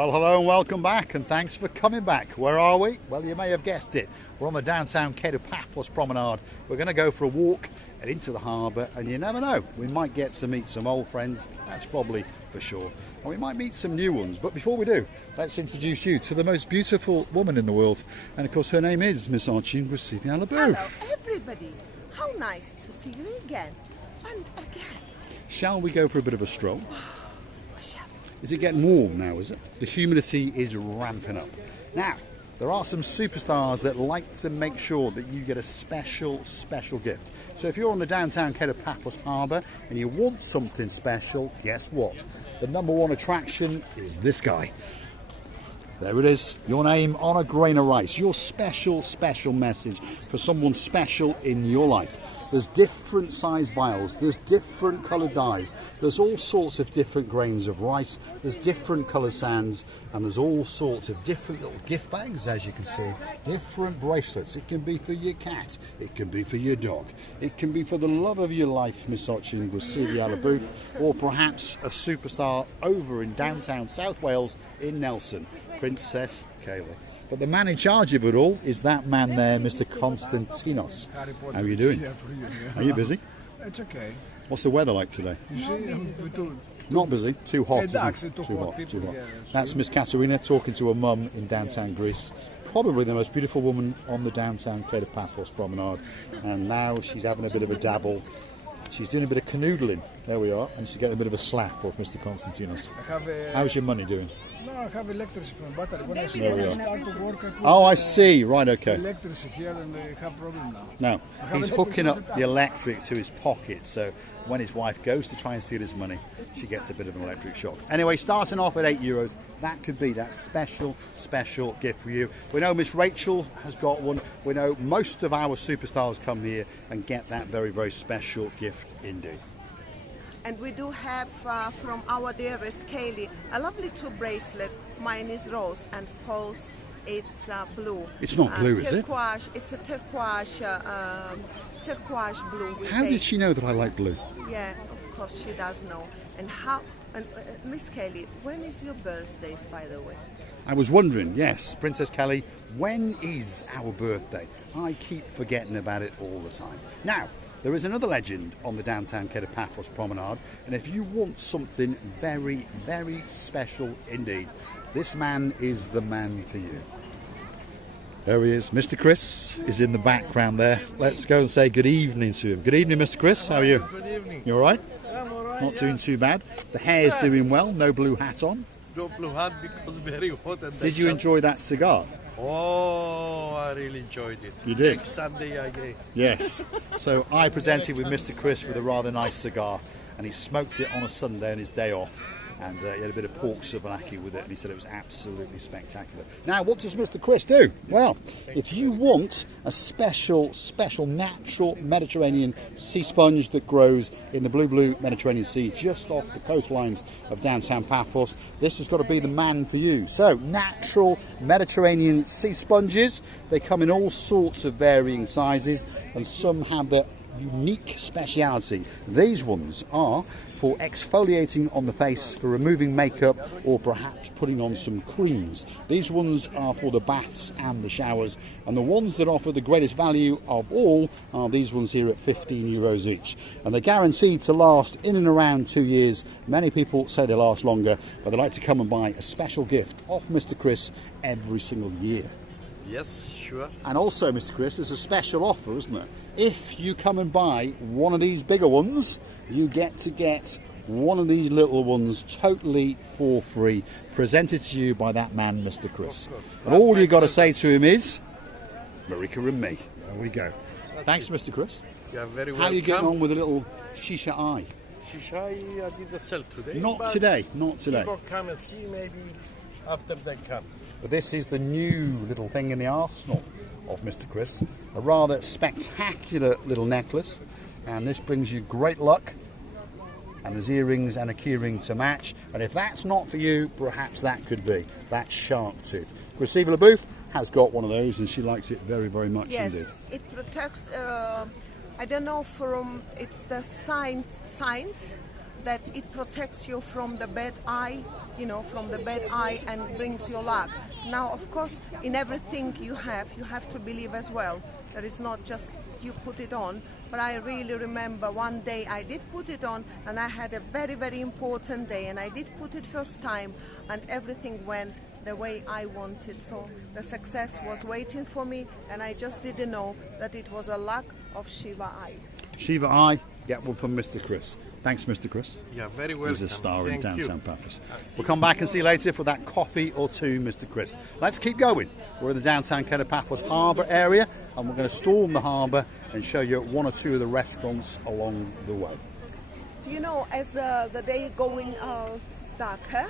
Well, hello and welcome back, and thanks for coming back. Where are we? Well, you may have guessed it. We're on the downtown Kato Paphos promenade. We're going to go for a walk and into the harbour, and you never know, we might get to meet some old friends, that's probably for sure. And we might meet some new ones, but before we do, let's introduce you to the most beautiful woman in the world. And of course, her name is Miss Archie Hello, everybody. How nice to see you again and again. Shall we go for a bit of a stroll? Is it getting warm now, is it? The humidity is ramping up. Now, there are some superstars that like to make sure that you get a special gift. So if you're on the downtown Kato Paphos Harbour and you want something special, guess what? The #1 attraction is this guy. There it is, your name on a grain of rice, your special message for someone special in your life. There's different size vials, there's different coloured dyes, there's all sorts of different grains of rice, there's different coloured sands, and there's all sorts of different little gift bags, as you can see, different bracelets. It can be for your cat, it can be for your dog, it can be for the love of your life, Miss Ochin Booth, or perhaps a superstar over in downtown South Wales in Nelson, Princess Kaylee. But the man in charge of it all is that man there, Mr. Konstantinos. How are you doing? Are you busy? It's okay. What's the weather like today? You see, Not busy, too hot, isn't it? Too hot. That's Miss Katerina talking to her mum in downtown Greece. Probably the most beautiful woman on the downtown Kato Paphos promenade. And now she's having a bit of a dabble. She's doing a bit of canoodling. There we are. And she's getting a bit of a slap off Mr. Konstantinos. How's your money doing? No, I have electricity from battery. When I start to work, I put I see. Right, okay. electricity here and I have problem now. No, he's hooking up the electric to his pocket, so when his wife goes to try and steal his money, she gets a bit of an electric shock. Anyway, starting off at €8, that could be that special gift for you. We know Miss Rachel has got one. We know most of our superstars come here and get that very special gift indeed. And we do have from our dearest Kaylee a lovely 2 bracelets. Mine is rose and Paul's it's blue. It's not blue, is it? It's a turquoise blue. How did she know that I like blue? Yeah, of course she does know. And Miss Kaylee, when is your birthdays, by the way? I was wondering, yes, Princess Kelly, when is our birthday? I keep forgetting about it all the time. Now, there is another legend on the downtown Kato Paphos promenade, and if you want something very special indeed, this man is the man for you. There he is. Mr. Chris is in the background there. Let's go and say good evening to him. Good evening, Mr. Chris. How are you? Good evening. You all right? I'm all right. Not doing too bad. The hair's doing well. No blue hat on. No blue hat because very hot. And Did you enjoy that cigar? Oh, I really enjoyed it. You did? Next Sunday again. Yes. So I presented with Mr. Chris with a rather nice cigar, and he smoked it on a Sunday on his day off, and he had a bit of pork souvlaki with it, and he said it was absolutely spectacular. Now, what does Mr. Chris do? Well, if you want a special natural Mediterranean sea sponge that grows in the blue Mediterranean Sea just off the coastlines of downtown Paphos, this has got to be the man for you. So, natural Mediterranean sea sponges, they come in all sorts of varying sizes, and some have their unique speciality. These ones are for exfoliating on the face, for removing makeup, or perhaps putting on some creams. These ones are for the baths and the showers, and the ones that offer the greatest value of all are these ones here at €15 each, and they're guaranteed to last in and around 2 years. Many people say they last longer, but they like to come and buy a special gift off Mr. Chris every single year. Yes, sure. And also, Mr. Chris, there's a special offer, isn't there? If you come and buy one of these bigger ones, you get one of these little ones totally for free, presented to you by that man, Mr. Chris. And all you got to say to him is, Marika and me. There we go. Thanks, Mr. Chris. You are very welcome. How are you getting on with a little shisha eye? Shisha, I did the sell today. Not today. People come and see maybe after they come. But this is the new little thing in the arsenal of Mr. Chris. A rather spectacular little necklace, and this brings you great luck. And there's earrings and a keyring to match. And if that's not for you, perhaps that could be. That shark tooth. Christine Booth has got one of those, and she likes it very much indeed. Yes, it protects. I don't know it's the signs that it protects you from the bad eye, from the bad eye, and brings you luck. Now, of course, in everything you have to believe as well. There is not just you put it on, but I really remember one day I did put it on, and I had a very, very important day, and I did put it first time, and everything went the way I wanted. So the success was waiting for me, and I just didn't know that it was a luck of Shiva Eye. Shiva Eye, get one from Mr. Chris. Thanks, Mr. Chris. Yeah, very welcome. He's a star in Thank you. downtown Paphos. We'll come back and see you later for that coffee or two, Mr. Chris. Let's keep going. We're in the downtown Kato Paphos Harbour area, and we're going to storm the harbour and show you one or two of the restaurants along the way. Do you know, as the day going darker,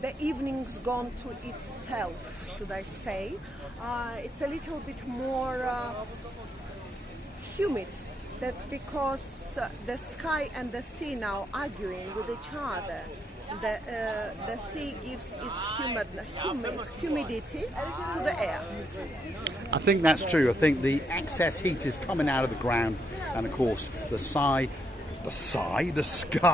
the evening's gone to itself, should I say. It's a little bit more humid. That's because the sky and the sea now arguing with each other. The sea gives its humidity to the air. I think that's true. I think the excess heat is coming out of the ground, and of course the sky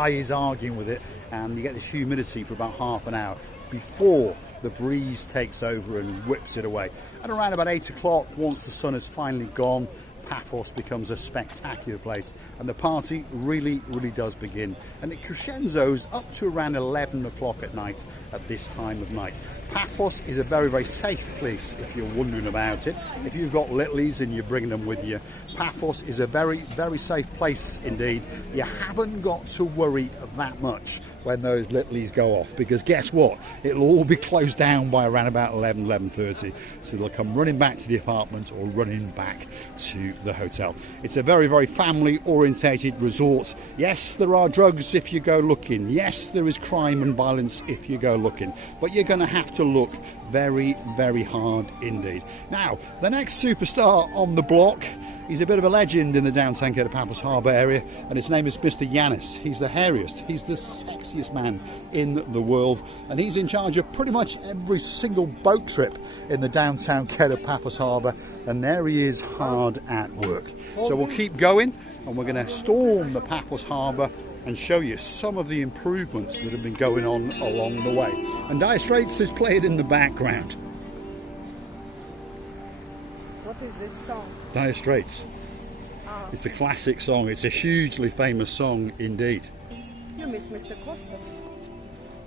is arguing with it, and you get this humidity for about half an hour before the breeze takes over and whips it away. At around about 8 o'clock, once the sun has finally gone, Paphos becomes a spectacular place, and the party really, really does begin. And it crescendos up to around 11 o'clock at night at this time of night. Paphos is a very, very safe place if you're wondering about it. If you've got littlies and you're bringing them with you, Paphos is a very, very safe place indeed. You haven't got to worry that much when those littlies go off, because guess what? It'll all be closed down by around about 11:30. So they'll come running back to the apartment or running back to the hotel. It's a very, very family orientated resort. Yes, there are drugs if you go looking. Yes, there is crime and violence if you go looking, but you're going to have to look very, very hard indeed. Now, the next superstar on the block, he's a bit of a legend in the downtown Kato Paphos Harbour area, and his name is Mr. Yanis. He's the hairiest, he's the sexiest man in the world, and he's in charge of pretty much every single boat trip in the downtown Kato Paphos Harbour, and there he is hard at work. So we'll keep going, and we're going to storm the Paphos Harbour and show you some of the improvements that have been going on along the way. And Dire Straits is played in the background. What is this song? Dire Straits. It's a classic song. It's a hugely famous song indeed. You miss Mr. Costas.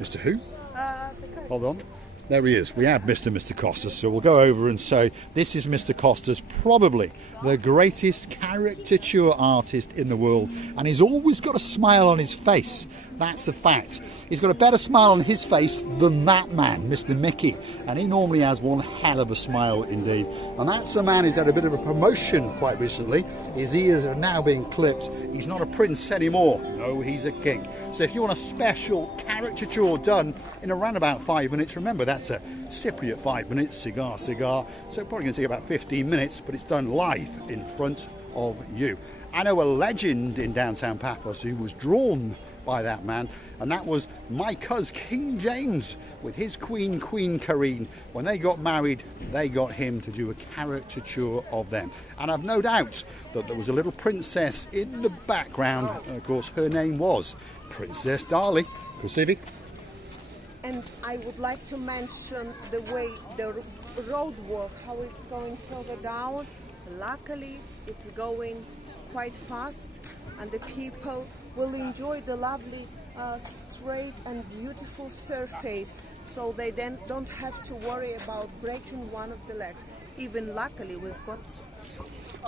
Mr. Who? The guy. Hold on. There he is. We have Mr. Costas, so we'll go over and say this is Mr. Costas, probably the greatest caricature artist in the world, and he's always got a smile on his face. That's a fact. He's got a better smile on his face than that man, Mr. Mickey, and he normally has one hell of a smile indeed. And that's a man who's had a bit of a promotion quite recently. His ears are now being clipped. He's not a prince anymore. No, he's a king. So if you want a special caricature done in around about 5 minutes, remember that's a Cypriot 5 minutes, cigar, so probably going to take about 15 minutes, but it's done live in front of you. I know a legend in downtown Paphos who was drawn by that man, and that was my cousin King James with his queen, Queen Karine. When they got married, they got him to do a caricature of them. And I've no doubt that there was a little princess in the background, and of course her name was Princess Dali. Proceed. And I would like to mention the way the road work, how it's going further down. Luckily, it's going quite fast, and the people will enjoy the lovely straight and beautiful surface, so they then don't have to worry about breaking one of the legs. Even luckily,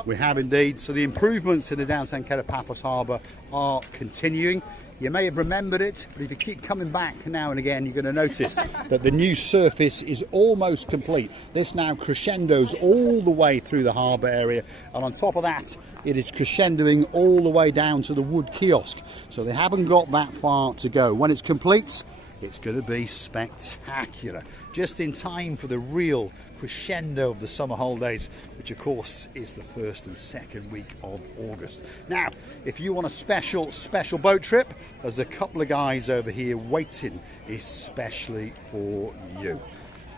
we have indeed. So the improvements to the downtown Kato Paphos Harbour are continuing. You may have remembered it, but if you keep coming back now and again, you're going to notice that the new surface is almost complete. This now crescendos all the way through the harbour area, and on top of that, it is crescendoing all the way down to the wood kiosk. So they haven't got that far to go. When it's complete, it's going to be spectacular. Just in time for the real crescendo of the summer holidays, which of course is the 1st and 2nd week of August. Now, if you want a special boat trip, there's a couple of guys over here waiting especially for you.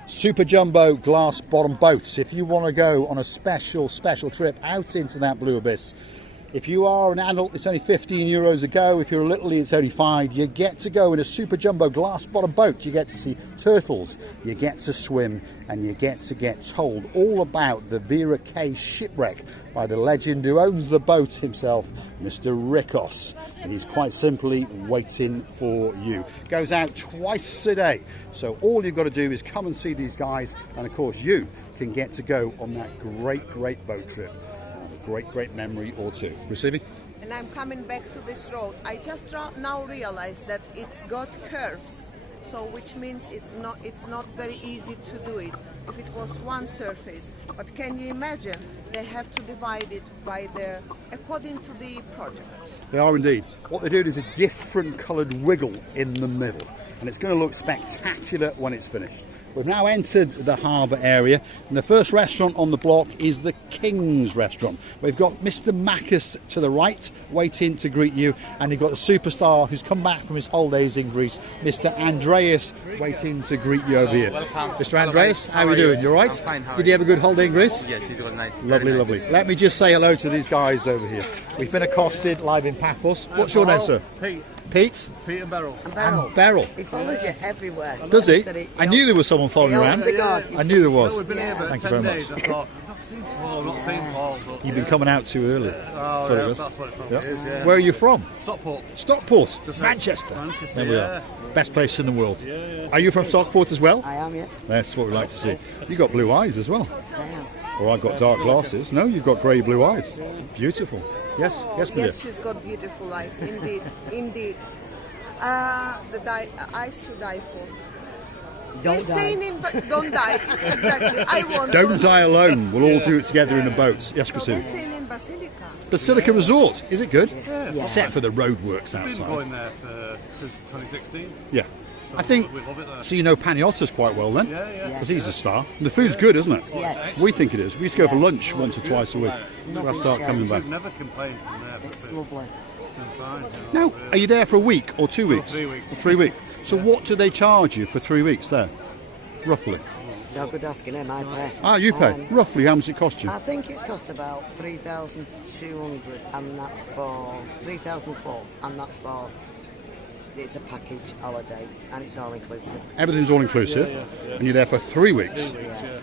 Super jumbo glass bottom boats. If you want to go on a special trip out into that blue abyss, If you are an adult, it's only €15 a go. If you're a little, it's only £5. You get to go in a super jumbo glass bottom boat. You get to see turtles, you get to swim, and you get told all about the Vera K shipwreck by the legend who owns the boat himself, Mr. Rikos. And he's quite simply waiting for you. Goes out twice a day. So all you've got to do is come and see these guys, and of course you can get to go on that great boat trip. Great memory or two. Receiving? And I'm coming back to this road. I just now realized that it's got curves, so which means it's not very easy to do it if it was one surface. But can you imagine? They have to divide it by according to the project. They are indeed. What they do is a different coloured wiggle in the middle, and it's going to look spectacular when it's finished. We've now entered the harbour area, and the first restaurant on the block is the King's Restaurant. We've got Mr. Makis to the right, waiting to greet you, and you've got the superstar who's come back from his holidays in Greece, Mr. Andreas, waiting to greet you over here. Welcome. Mr. Andreas, how are you doing? You all right? I'm fine. How Did you have a good holiday in Greece? Yes, it was nice. Lovely, Very lovely. nice. Let me just say hello to these guys over here. We've been accosted live in Paphos. What's your name, sir? Pete. Pete? Pete and Beryl. And Beryl. He follows you everywhere. Does he? I knew there was someone following He around. owns the guard. I knew there was. We've been here for Thank you 10 very days. much. I thought, I've not seen Paul, not seen Paul. But You've been coming out too early. Oh, Sorry, yeah, Russ. that's what it probably Yep. is, yeah. Where are you from? Stockport. Stockport, Just Manchester. Manchester, There we yeah. are. Best place in the world. Yeah. Are you from Stockport as well? I am, yes. That's what we like to see. You've got blue eyes as well. I am. Or I've got dark glasses. No, you've got grey blue eyes. Beautiful. Yes, yes, my dear. Yes, she's got beautiful eyes, indeed, indeed. Eyes to die for. Don't He's die. staying in, but don't die. Exactly. I want. Don't die alone. We'll all do it together in a boat. Yes, So we're Priscilla. staying in Basilica. Basilica Resort. Is it good? Yeah. Except for the roadworks We've been outside. going there since 2016. Yeah. I think, we love it there. so you know Paniotas quite well then? Yeah, yeah. Because he's a star. And the food's good, isn't it? Yes. We think it is. We used to go for lunch once or twice a week. So we'll start coming back. We've never complained from there. It's lovely. Been fine, you Now, know, are you there for a week or 2 weeks? 3 weeks. 3 weeks. So what do they charge you for 3 weeks there? Roughly. No good asking him, I pay. Ah, you pay. Roughly, how much it cost you? I think it's cost about 3,200 and that's for 3,004 and that's for it's a package holiday and it's all inclusive. Everything's all inclusive, and you're there for 3 weeks.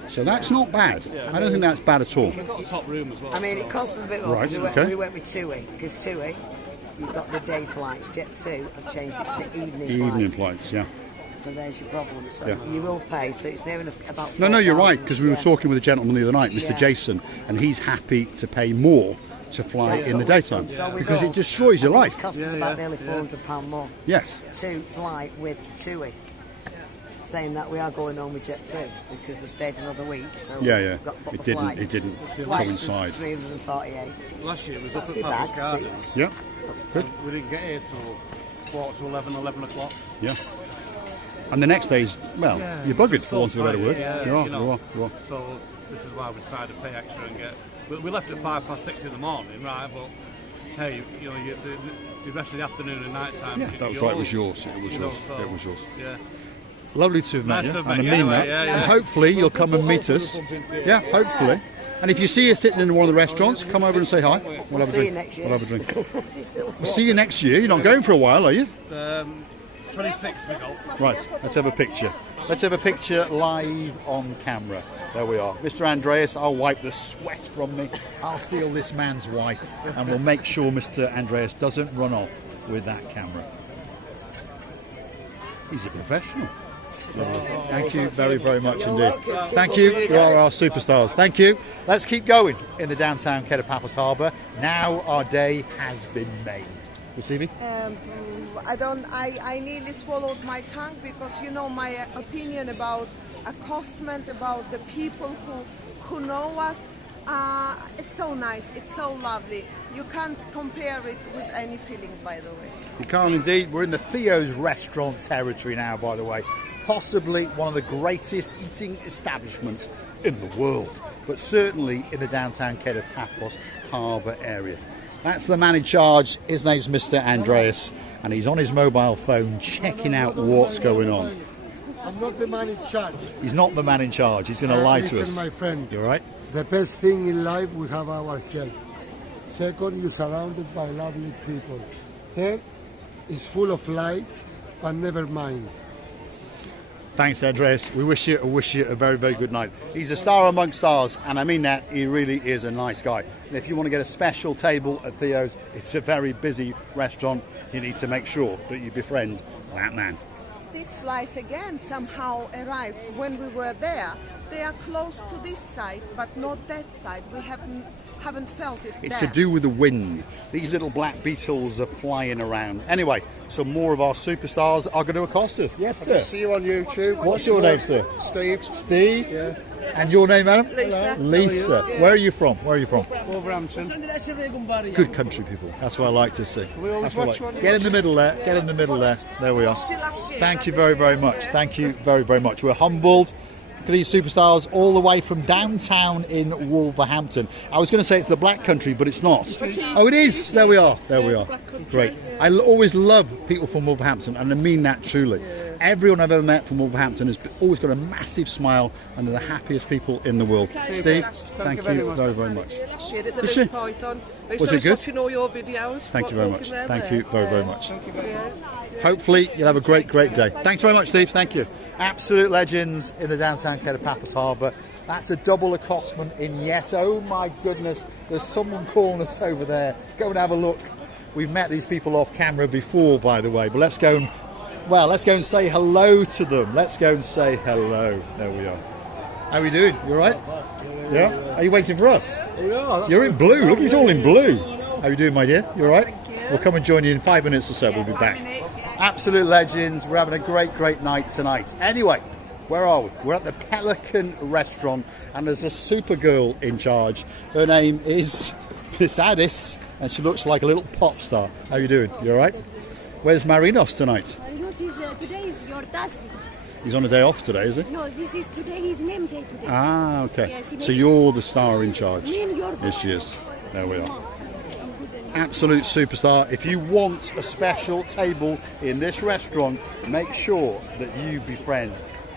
So that's not bad. I don't think that's bad at all. we've got a top room as well. I mean, it costs us a bit more. Right, We okay. went with TUI because TUI, you've got the day flights. Jet 2 have changed it to evening Evening flights. flights, yeah. So there's your problem. So Yeah. you will pay. So it's near enough about. No, you're right, 4,000, because we were yeah. talking with a gentleman the other night, Mr. Yeah. Jason, and he's happy to pay more to fly That's in the what we- daytime so we because go. it destroys your I think life. It costs us about nearly £400 more Yes. to fly with TUI. Saying that we are going on with Jet 2 because we stayed another week. So Yeah, yeah. we've got booked It the didn't. flights. It didn't Flights was coincide. 348. Last year it was That's up me at back. Paphos Garden. Seats. Yeah. Good. We didn't get here till quarter to 11 o'clock. Yeah. And the next day's, well, Yeah, you're buggered it's for want of a better so word. tight, You are, you know. you are, you are. So this is why we decided to pay extra and get. We left at 6:05 in the morning, right? But hey, you know, the rest of the afternoon and night time. Yeah, that was right. It was yours. It was You know, yours. so, It was yours. Yeah. Lovely to have met Nice you, to have and I met you mean anyway, that. yeah, And yeah. hopefully you'll come and meet us. Yeah, hopefully. And if you see us sitting in one of the restaurants, come over and say hi. We'll have a see you drink. next year. We'll have a drink. He's still- We'll see you next year. You're not going for a while, are you? 26 we go. Right, let's have a picture. Let's have a picture live on camera. There we are. Mr. Andreas, I'll wipe the sweat from me. I'll steal this man's wife and we'll make sure Mr. Andreas doesn't run off with that camera. He's a professional. Lovely. Thank you very, very much indeed. Thank you. You are our superstars. Thank you. Let's keep going in the downtown Kato Paphos Harbour. Now our day has been made. Receiving? I nearly swallowed my tongue because you know my opinion about accostement, about the people who know us. It's so nice, it's so lovely. You can't compare it with any feeling, by the way. You can't indeed. We're in the Theo's restaurant territory now, by the way. Possibly one of the greatest eating establishments in the world, but certainly in the downtown Kato Paphos Harbour area. That's the man in charge. His name's Mr. Andreas, and he's on his mobile phone checking out what's going on. I'm not the man in charge. He's not the man in charge. He's going to lie to Listen, us. my friend. You all right? The best thing in life, we have our health. Second, you're surrounded by lovely people. Third, it's full of lights, but never mind. Thanks, Andreas. We wish you a very, very good night. He's a star amongst stars, and I mean that. He really is a nice guy. And if you want to get a special table at Theo's, it's a very busy restaurant. You need to make sure that you befriend that man. These flies again somehow arrived when we were there. They are close to this side, but not that side. We haven't felt it It's there. to do with the wind. These little black beetles are flying around. Anyway, some more of our superstars are going to accost us. Yes, sir. See you on YouTube. What's your name, sir? Steve. Steve? Yeah. And your name, madam? Lisa. Lisa. Where are you from? Where are you from? Wolverhampton. Good country people. That's what I like to see. We always That's what I watch like. one. Get in the middle there. Get in the middle there. There we are. Thank you very, very much. Thank you very, very much. We're humbled. Look at these superstars all the way from downtown in Wolverhampton. I was going to say it's the Black Country, but it's not. Oh, it is. There we are. There we are. Great. I always love people from Wolverhampton, and I mean that truly. Everyone I've ever met from Wolverhampton has always got a massive smile, and they're the happiest people in the world. Steve, thank you very, very much. Last year at the Did she? Little Python. Was it good? Watching all your videos. Thank you very much. walking around Thank there. you very, very much. Yeah. Hopefully you'll have a great, great day. Thanks very much, Steve. Thank you. Absolute legends in the downtown Kato Paphos Harbour. That's a double accostment in yet. Oh my goodness, there's someone calling us over there. Go and have a look. We've met these people off camera before, by the way, but let's go and say hello to them. Let's go and say hello. There we are. How are you doing? You all right? Yeah? Are you waiting for us? You're in blue. Look, he's all in blue. How are you doing, my dear? You all right? We'll come and join you in 5 minutes or so. We'll be back. Absolute legends. We're having a great, great night tonight. Anyway, where are we? We're at the Pelican Restaurant, and there's a super girl in charge. Her name is Miss Addis, and she looks like a little pop star. How are you doing? You all right? Where's Marinos tonight? Today is your task. He's on a day off today, is he? No, this is today his name day today. Ah, okay. Yes, he So makes- you're the star in charge. Me and your Yes, she is. There we are. Absolute superstar. If you want a special table in this restaurant, make sure that you befriend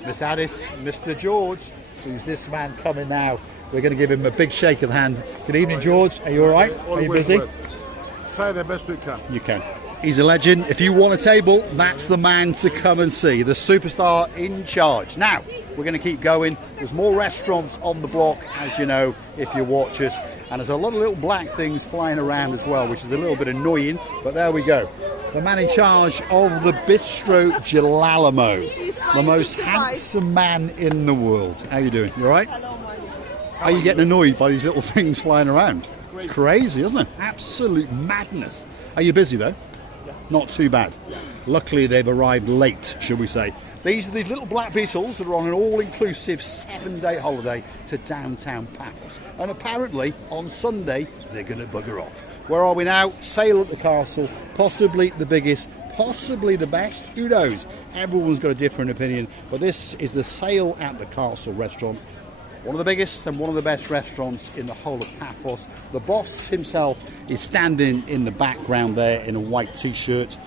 Miss Addis, Mr. George, who's this man coming now. We're going to give him a big shake of the hand. Good evening, George. Are you all right? Are you busy? Try the best we can. You can. He's a legend. If you want a table, that's the man to come and see. The superstar in charge. Now, we're going to keep going. There's more restaurants on the block, as you know, if you watch us. And there's a lot of little black things flying around as well, which is a little bit annoying. But there we go. The man in charge of the Bistro Gilalamo. The most handsome man in the world. How you doing? You all right? Are you getting annoyed by these little things flying around? It's crazy, isn't it? Absolute madness. Are you busy though? Not too bad. Luckily they've arrived late, shall we say. These are these little black beetles that are on an all-inclusive 7-day holiday to downtown Paphos. And apparently on Sunday they're going to bugger off. Where are we now? Sale at the castle, possibly the biggest, possibly the best, who knows? Everyone's got a different opinion, but this is the Sale at the Castle restaurant. One of the biggest and one of the best restaurants in the whole of Paphos. The boss himself is standing in the background there in a white t-shirt,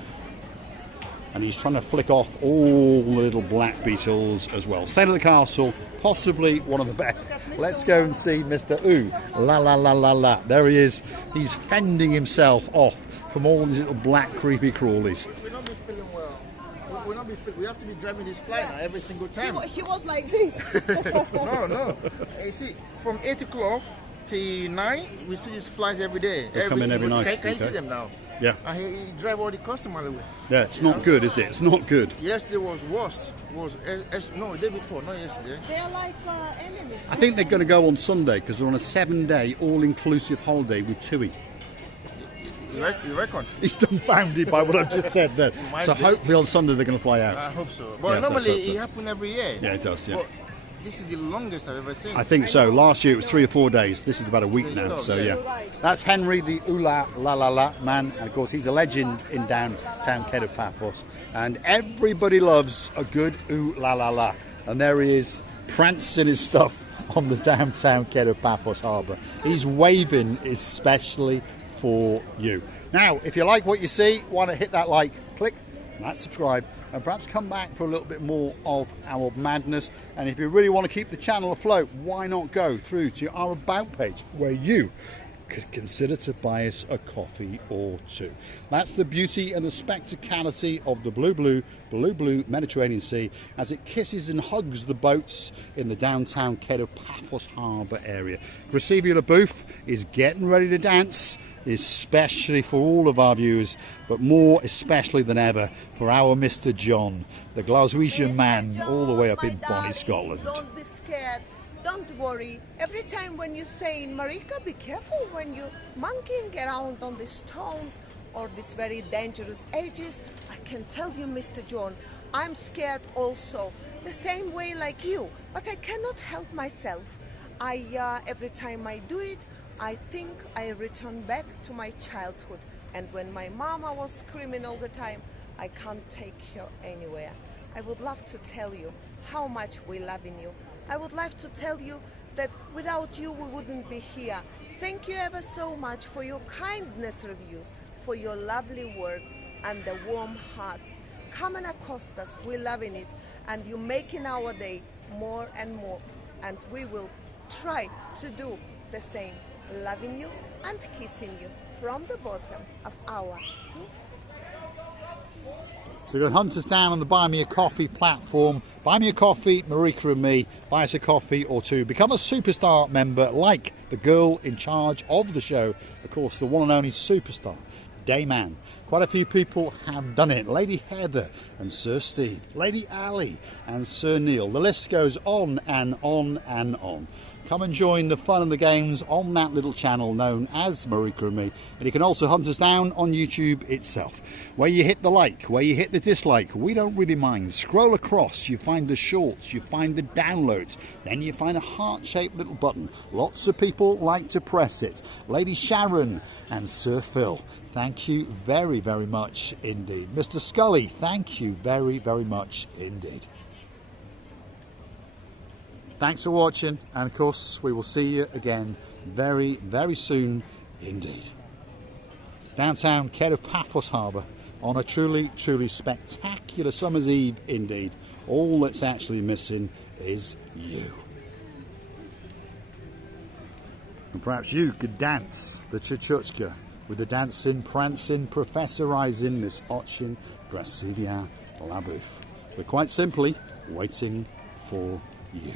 and he's trying to flick off all the little black beetles as well. Sale at the Castle, possibly one of the best. Let's go and see Mr. Ooh La La La La La. There he is. He's fending himself off from all these little black creepy crawlies. We'll not be feeling well. We'll not be feeling. We have to be driving this fly now every single time. He was like this. No. You see, from 8 o'clock till 9, we see these flies every day. They come in every single- night, Can you see okay. them now? Yeah. And he drive all the customers away. Yeah, it's not good, is it? It's not good. Yesterday was worst. No, the day before, not yesterday. They're like enemies. I think they're going to go on Sunday because they're on a 7-day all-inclusive holiday with TUI. You reckon? He's dumbfounded by what I've just said there. Might So be. hopefully on Sunday they're going to fly out. I hope so. But Yes, let's normally hope so. it happens every year. Yeah, it does, yeah. But this is the longest I've ever seen. I think so. Last year it was 3 or 4 days. This is about a week now. So yeah. That's Henry the Ula La La La man. And of course he's a legend in downtown Kato Paphos. And everybody loves a good Ooh La La La. And there he is, prancing his stuff on the downtown Kato Paphos Harbour. He's waving especially for you. Now, if you like what you see, why not hit that like, click, and that subscribe, and perhaps come back for a little bit more of our madness. And if you really want to keep the channel afloat, why not go through to our About page, where you could consider to buy us a coffee or two. That's the beauty and the spectacality of the blue Mediterranean Sea as it kisses and hugs the boats in the downtown Kato Paphos Harbour area. Gracevia Booth is getting ready to dance, especially for all of our viewers, but more especially than ever for our Mr. John, the Glaswegian man, all the way up in Bonnie, Scotland. Don't be scared. Don't worry. Every time when you say, Marika, be careful when you're monkeying around on the stones or these very dangerous edges, I can tell you, Mr. John, I'm scared also, the same way like you, but I cannot help myself. Every time I do it, I think I return back to my childhood. And when my mama was screaming all the time, I can't take her anywhere. I would love to tell you how much we love in you. I would love to tell you that without you we wouldn't be here. Thank you ever so much for your kindness reviews, for your lovely words and the warm hearts. Come and accost us, we're loving it, and you're making our day more and more, and we will try to do the same, loving you and kissing you from the bottom of our So you can hunt us down on the Buy Me a Coffee platform. Buy Me a Coffee, Marika and me. Buy us a coffee or two. Become a superstar member like the girl in charge of the show. Of course, the one and only superstar, Dayman. Quite a few people have done it. Lady Heather and Sir Steve. Lady Ali and Sir Neil. The list goes on and on and on. Come and join the fun and the games on that little channel known as Marika and me. And you can also hunt us down on YouTube itself. Where you hit the like, where you hit the dislike, we don't really mind. Scroll across, you find the shorts, you find the downloads, then you find a heart-shaped little button. Lots of people like to press it. Lady Sharon and Sir Phil, thank you very, very much indeed. Mr. Scully, thank you very, very much indeed. Thanks for watching, and of course we will see you again very, very soon indeed. Downtown Kato Paphos Harbour on a truly, truly spectacular summer's eve indeed. All that's actually missing is you. And perhaps you could dance the Chuchuchka with the dancing, prancing, professorising Miss Ochin Gracevia Booth. But quite simply, waiting for you.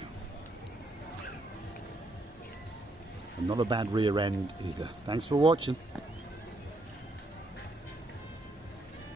And not a bad rear end either. Thanks for watching.